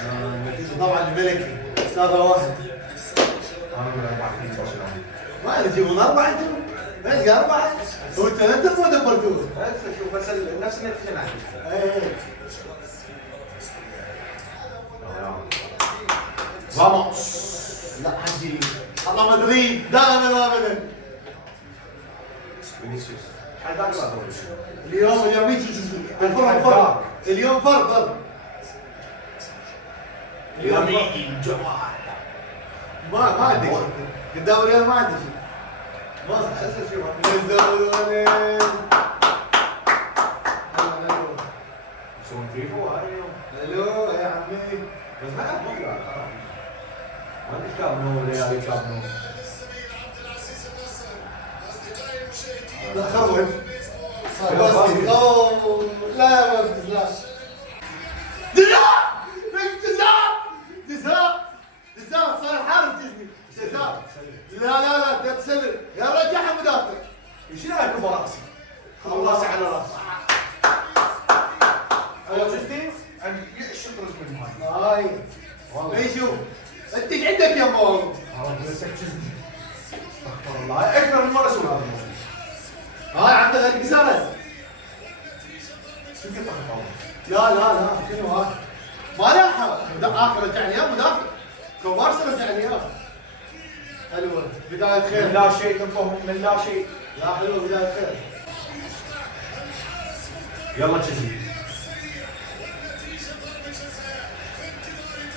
النتيجة طبعا الملكي 3-1. انا اقول 4-2 برشلونه. ما يجيبون 4 انتم. ايش 4؟ هو انت لا تبغى دبرتوه. بس شوف بس نفس النتيجه معك. اي. فاموس. لا حجي. الله مدريد دائما وابدا. فينيسيوس. حد اقرا اليوم يجي الفرق. اليوم فرق. اليوم ما عندك شيء. قدام الريال ما عندك شيء. ما اسوي شيء. يزودون. يسوون فيفا هذا اليوم. الو يا عمي. بس ما عاد مطلع ما عندك كاب نو ريالي كاب نو. لا خرج. اوه لا مركز لا. جزاء صار حارس جسمي. جزاء. لا تسلل يا رجعها مدافع. ايش لها كبر راسي؟ خلاص على راسي. انا شفتي ان يعشق رجل المهاجم. هاي والله يشوف انت ايش عندك يا مو؟ والله تكتزني. استغفر الله اكثر من مره اسوي هذا الموسم. هاي عندك انكسرت. شو قلت لك؟ لا شنو هاي؟ ما لاحظ اخر رجعني اياه مدافع. كوبارس رجعني اياه. حلوه بدايه خير. من لا شيء تنطهم من لا شيء. لا حلوه بدايه خير. يلا تشزي.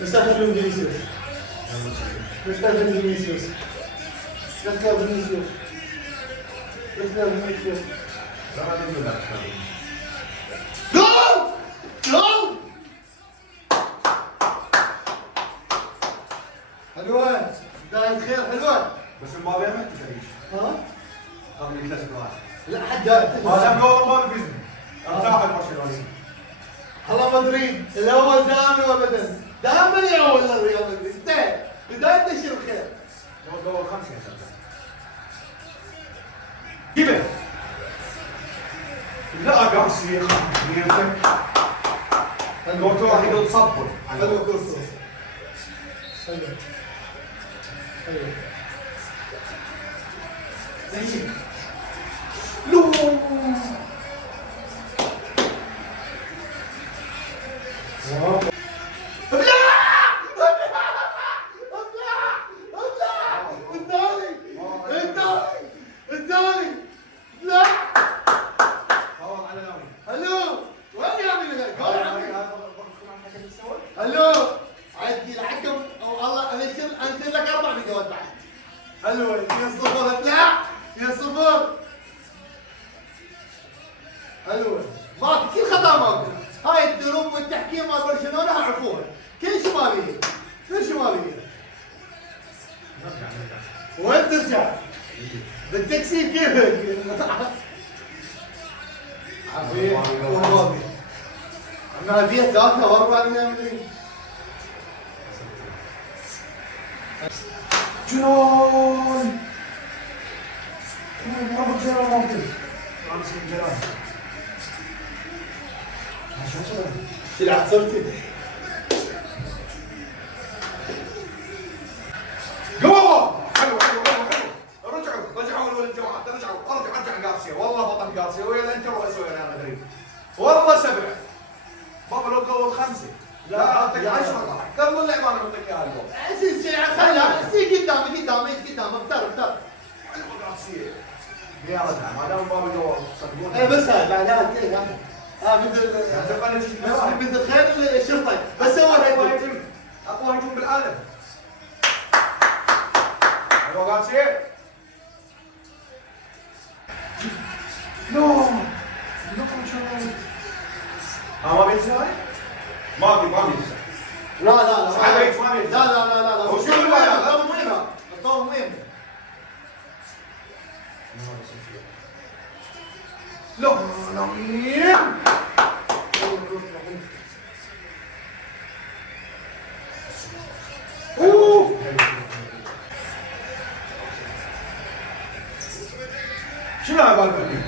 مستخدم فينيسيوس. لا ما تقول لك. جول. حلوه بدايه خير حلوه. بس المباراه ما تفريش. ها؟ قبل الكلاسيكو هذا. لا حد ما دام جول ما بيفوز. ارتاح البرشلوني. هلا مدريد الاول دائما وابدا دائما يأول الريال مدريد. انتهى بدايه نشر الخير. جول 5 جيبه. لا قاسي يخاف. الكورتو راح يقول تصبر. حلوه كورتو. حلو. زين. لو. حلوة يا صفر لا يا صفر. حلوة ماكو كل خطأ ماكو. هاي الدروب والتحكيم مال برشلونة عرفوها كل شمالية كل شمالية. وين ترجع؟ بالتكسير كيفك؟ عافية وراضي. انا هدية 3 و4 مدري. جنون. ما جنون ممكن. رامس من جنون. شو العب صرتي؟ جول. حلو. رجعوا الولد جماعة رجع غارسيا والله بطل غارسيا ويا الانتر ولا سوي ريال مدريد. والله 7. بابا لو جول 5. لا اعطيك 10 طلع. قبل اللعبة انا بعطيك اياها الجول. عزيز خلها سي قدامي افتر. حلو غارسيا. يا رجع ما دام بابا جول صدقوني. اي بس هاي بعدها مثل خير الشرطه بس هو اقوى هجوم بالعالم. حلو غارسيا. نو ما بيتزاي؟ ما بيتزاي. لا صح بيت ما بيت. لا هو شو اللي لا مهمه الطاوله مهمه. لا مين؟ اوه شنو هذا الفيلم؟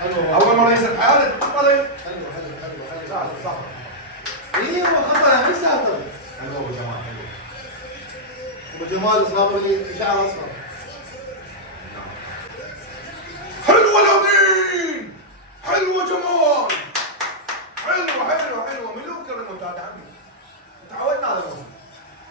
حلو اول مره يصير حاله حلو لا صح ايوه خطا مش ساتر. حلو ابو جمال حلو. ابو جمال صابر لي شعر اصفر. حلوه لامين، حلوه جمال، حلوه ملوك المنتدى عمي. تعودنا على الموسم.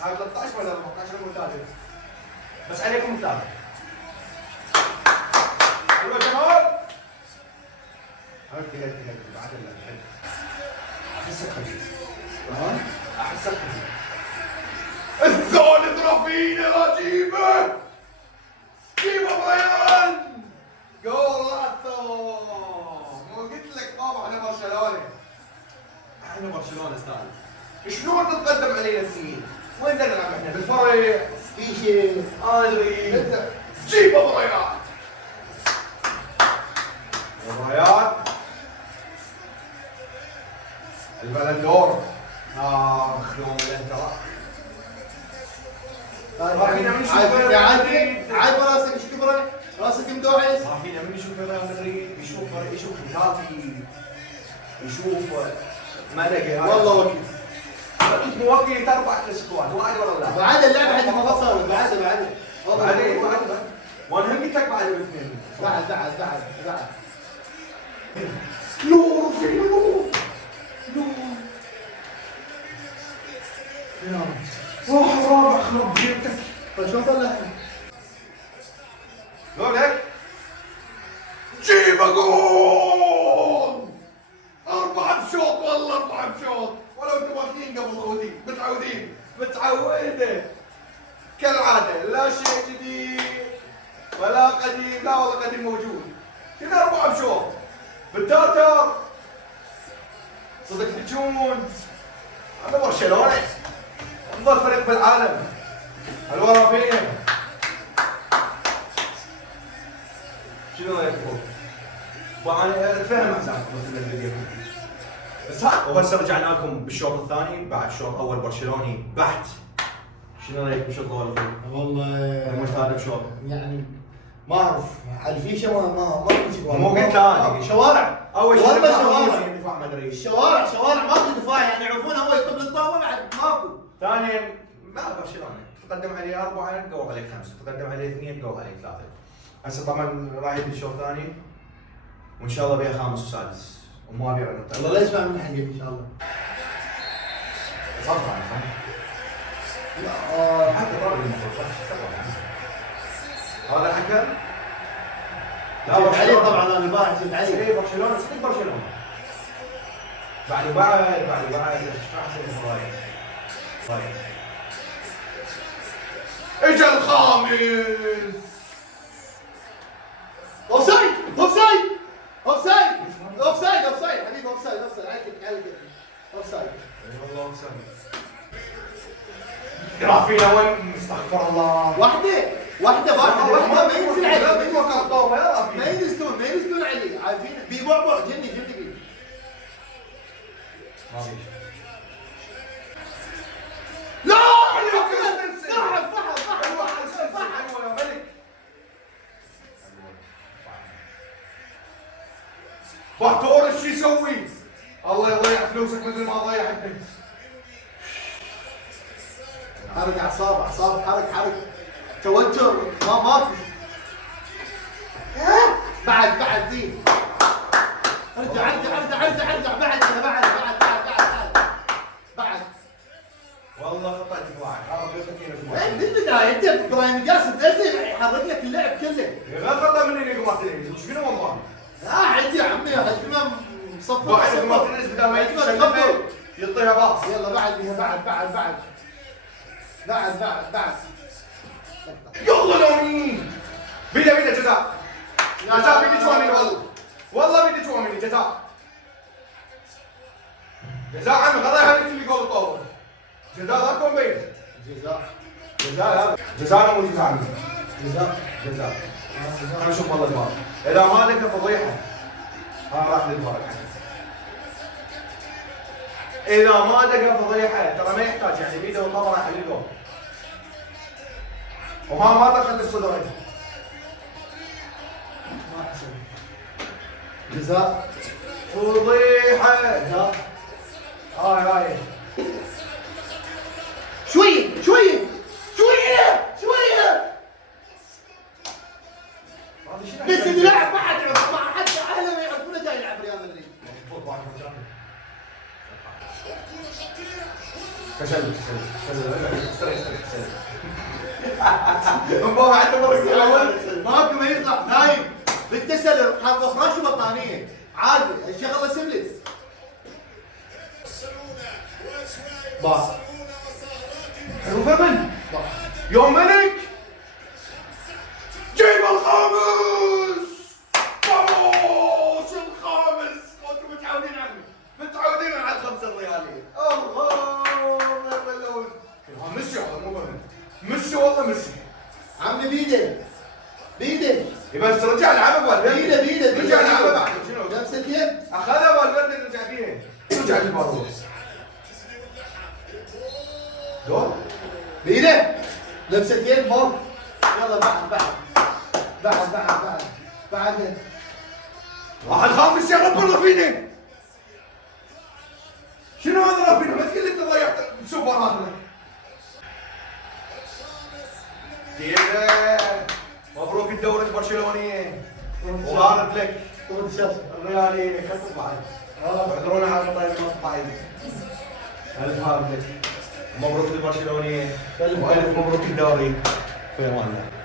هاي 13 ولا 14 منتدى. بس عليكم متابع. حلوه جمال. هدي بعد اللعب. احسك خفيف. احسك خفيف. الثالث رافينيا جيبه. جيبه ريان. جولاتو. مو قلت لك بابا احنا برشلونه. احنا برشلونه استاذ. شلون تتقدم علينا اثنين؟ وين بدنا نلعب احنا؟ بالفرع في شيء ادري. جيبه ريان. الريان البلندور. لون الانتر. عارف راسك ايش كبره؟ راسك مدوعس. رافينيا من يشوف ريال مدريد يشوف ختافي، يشوف ملقي. والله وكيل. كنت موقيت 4 سكواد واحد ولا لا؟ بعد اللعبه عندي ما صار بعد بعدين وانا هم قلت لك بعد الاثنين. بعد نور في نور. روح رابع خرب جيبتك. شلون طلع؟ لك جيب جول 4 بشوط والله 4 بشوط. ولو انتم واخدين قبل خوتي متعودين كالعاده. لا شيء جديد ولا قديم. لا والله قديم موجود. كذا 4 بشوط بالتاتر. صدق تحجون هذا برشلونه افضل فريق بالعالم. حلوه رافينيا. شنو يكفو؟ وانا فاهم احزانكم بس وهسه رجعنا لكم بالشوط الثاني بعد شوط اول برشلوني بحت. شنو رايك بشوط الاول؟ والله المعتاد بشوط يعني ما اعرف على الفيشه ما في شيء. مو قلت انا شوارع اول شيء والله شوارع دفاع مدريد. شوارع ماكو دفاع يعني يعرفون هو يطب للطاوله بعد ماكو. ثانيا ما برشلونه تقدم عليه 4 قووا عليك 5، تقدم عليه 2 قووا عليك 3. هسه طبعا راح يبي الشوط الثاني وان شاء الله بيها خامس وسادس وما ابي والله لا يسمع من حقي ان شاء الله. صفر يعني فهمت؟ لا حتى ضرب المفروض هذا الحكم. لا علي طبعا انا البارح شفت علي. اي برشلونه صدق برشلونه. بعد احسن من رايح. اجا الخامس. اوفسايد حبيبي اوفسايد عليك اوفسايد. اي والله اوفسايد. رافينيا وين؟ استغفر الله. واحده ما ينزل عليه. ما ما ينزلون عليه عارفين بيبعبع جني بي. ما فيش. لا صح يا ملك. باتور ايش يسوي؟ الله يضيع فلوسك مثل ما ضيعتني. حرك اعصاب حرك توتر ما في. بعد ذي ارجع بعد والله خطأ دفاعي. من البدايه انت ابراهيم دياس تنزل يحرك لك اللعب كله. غير خطأ مني اني قمت وش فينا والله؟ لا عندي يا عمي هالكلام مصفر. واحد مارتينيز بدل ما يتشلفه يعطيها باص. يلا بعد يلا لوني. بيدا جزاء بيدي تشواميني والله بيدي تشواميني جزاء عمي غضي هذا اللي يقول طول. جزاء لا تكون بين. جزاء مو جزاء عمي. جزاء. خلينا نشوف والله الفار. اذا ما لك فضيحه راح للفار. اذا ما دق فضيحه ترى ما يحتاج يعني بيده والله راح يحللون. وها ما دخلت الصدرين. ما حسن جزاء فضيحه. جزاء هاي تسلل مبابا عنده مرة ماكو ما يطلع نايم بالتسلل حاط فراش وبطانيه عادي الشغله سبلت. با حلو فمن يوم ملك جيب الخامس. فوز الخامس. وانتم متعودين على الخمس الريالين. الله والله ميسي والله مو فمن. ميسي والله ميسي. عمي بيده بس رجع لعبه والبلد. بيده رجع لعبه بعد شنو؟ لمستين اخذها والبلد رجع فيها. رجع للبارود. دور بيده لمستين فوق. يلا بعد واحد خامس يا رب رافينيا. شنو هذا رافينيا؟ ما تقول لي انت ضيعت سوبرات لك. ديفيد مبروك الدورة البرشلونية وهارد لك الريالي. خلص معي اعذرونا على خطايا المقطعين. الف هارد لك. مبروك البرشلونية والف مبروك الدوري. في امان الله.